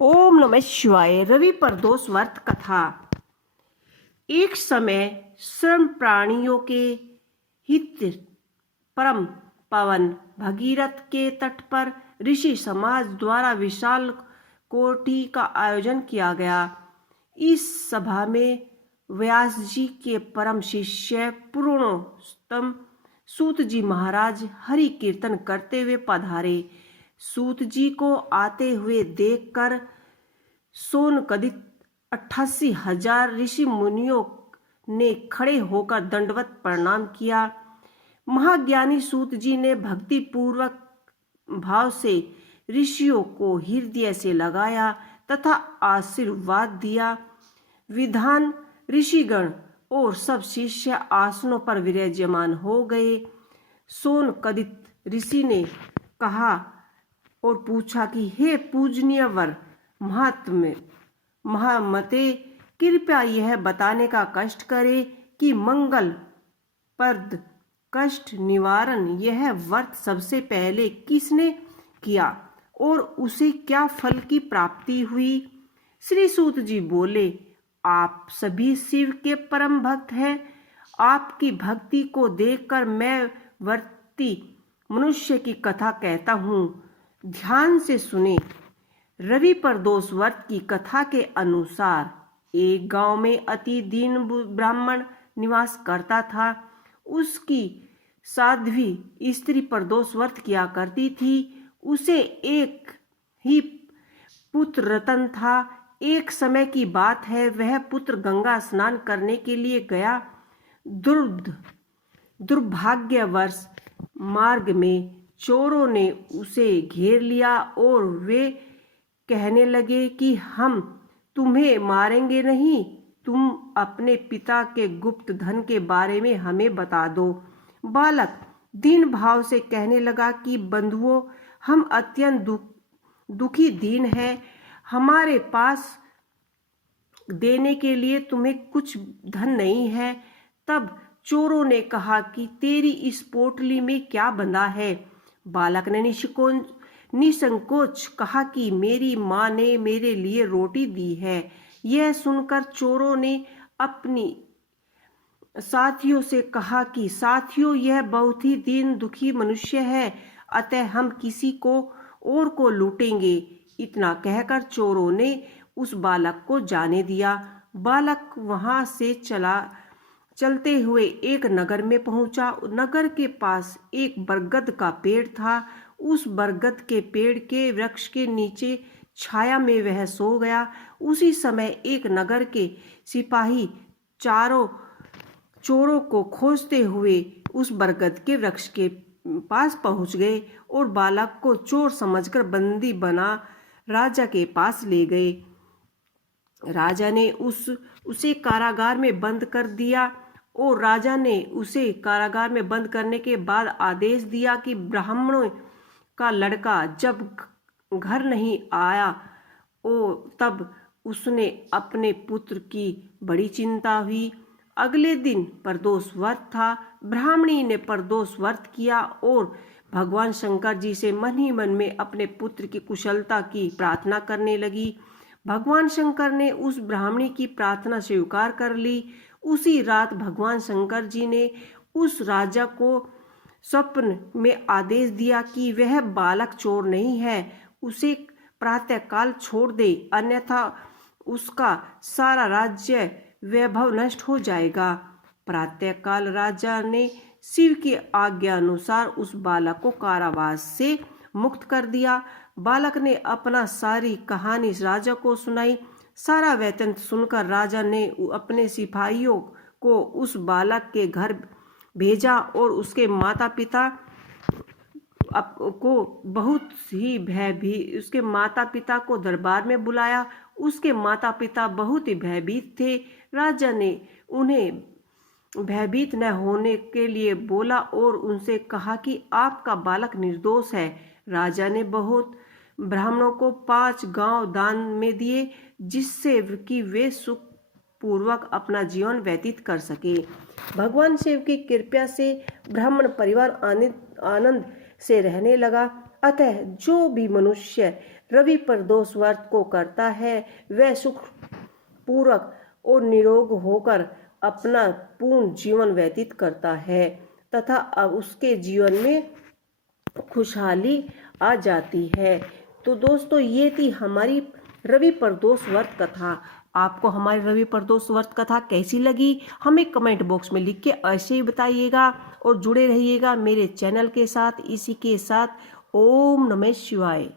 ओम नमः शिवाय। रवि प्रदोष व्रत कथा। एक समय श्रम प्राणियों के हित परम पवन भगीरथ के तट पर ऋषि समाज द्वारा विशाल कोटि का आयोजन किया गया। इस सभा में व्यास जी के परम शिष्य पुरुषोत्तम सूत जी महाराज हरि कीर्तन करते हुए पधारे। सूत जी को आते हुए देखकर सोनकदित 88,000 ऋषि मुनियों ने खड़े होकर दंडवत प्रणाम किया। महाज्ञानी सूत जी ने भक्ति पूर्वक भाव से ऋषियों को हृदय से लगाया तथा आशीर्वाद दिया। विधान ऋषिगण और सब शिष्य आसनों पर विराजमान हो गए। सोनकदित ऋषि ने कहा और पूछा कि हे पूजनीय वर महामते, कृपया यह बताने का कष्ट करे कि मंगल प्रद कष्ट निवारण यह व्रत सबसे पहले किसने किया और उसे क्या फल की प्राप्ति हुई। श्री सूत जी बोले, आप सभी शिव के परम भक्त हैं। आपकी भक्ति को देखकर मैं व्रती मनुष्य की कथा कहता हूँ, ध्यान से सुने। रवि प्रदोष व्रत की कथा के अनुसार एक गांव में अति दीन ब्राह्मण निवास करता था। उसकी साध्वी स्त्री प्रदोष व्रत किया करती थी। उसे एक ही पुत्र रतन था। एक समय की बात है, वह पुत्र गंगा स्नान करने के लिए गया। दुर्भाग्यवश मार्ग में चोरों ने उसे घेर लिया और वे कहने लगे कि हम तुम्हें मारेंगे नहीं, तुम अपने पिता के गुप्त धन के बारे में हमें बता दो। बालक दीन भाव से कहने लगा कि बंधुओं, हम अत्यंत दुखी दीन हैं, हमारे पास देने के लिए तुम्हें कुछ धन नहीं है। तब चोरों ने कहा कि तेरी इस पोटली में क्या बंधा है। बालक ने निसंकोच कहा कि मेरी माँ ने मेरे लिए रोटी दी है। यह सुनकर चोरों ने अपनी साथियों से कहा कि साथियों, यह बहुत ही दीन दुखी मनुष्य है, अतः हम किसी को और को लूटेंगे। इतना कहकर चोरों ने उस बालक को जाने दिया। बालक वहां से चलते हुए एक नगर में पहुंचा। नगर के पास एक बरगद का पेड़ था। उस बरगद के पेड़ के वृक्ष के नीचे छाया में वह सो गया। उसी समय एक नगर के सिपाही चोरों को खोजते हुए उस बरगद के वृक्ष के पास पहुंच गए और बालक को चोर समझकर बंदी बना राजा के पास ले गए। राजा ने उसे कारागार में बंद कर दिया और राजा ने उसे कारागार में बंद करने के बाद आदेश दिया कि ब्राह्मणों का लड़का जब घर नहीं आया तब उसने अपने पुत्र की बड़ी चिंता हुई। अगले दिन प्रदोष व्रत था। ब्राह्मणी ने प्रदोष व्रत किया और भगवान शंकर जी से मन ही मन में अपने पुत्र की कुशलता की प्रार्थना करने लगी। भगवान शंकर ने उस ब्राह्मणी की प्रार्थना स्वीकार कर ली। उसी रात भगवान शंकर जी ने उस राजा को स्वप्न में आदेश दिया कि वह बालक चोर नहीं है, उसे प्रातःकाल छोड़ दे, अन्यथा उसका सारा राज्य वैभव नष्ट हो जाएगा। प्रातःकाल राजा ने शिव की आज्ञा अनुसार उस बालक को कारावास से मुक्त कर दिया। बालक ने अपना सारी कहानी राजा को सुनाई। सारा वृत्तांत सुनकर राजा ने अपने सिपाहियों को उस बालक के घर भेजा और उसके माता पिता को दरबार में बुलाया। उसके माता पिता बहुत ही भयभीत थे। राजा ने उन्हें भयभीत न होने के लिए बोला और उनसे कहा कि आपका बालक निर्दोष है। राजा ने बहुत ब्राह्मणों को 5 गांव दान में दिए, जिससे कि वे सुख पूर्वक अपना जीवन व्यतीत कर सके। भगवान शिव की कृपा से ब्राह्मण परिवार आनंद से रहने लगा। अतः जो भी मनुष्य रवि प्रदोष व्रत को करता है वह सुख पूर्वक और निरोग होकर अपना पूर्ण जीवन व्यतीत करता है तथा अब उसके जीवन में खुशहाली आ जाती है। तो दोस्तों ये थी हमारी रवि प्रदोष व्रत कथा। आपको हमारी रवि प्रदोष व्रत कथा कैसी लगी हमें कमेंट बॉक्स में लिख के ऐसे ही बताइएगा और जुड़े रहिएगा मेरे चैनल के साथ। इसी के साथ ओम नमः शिवाय।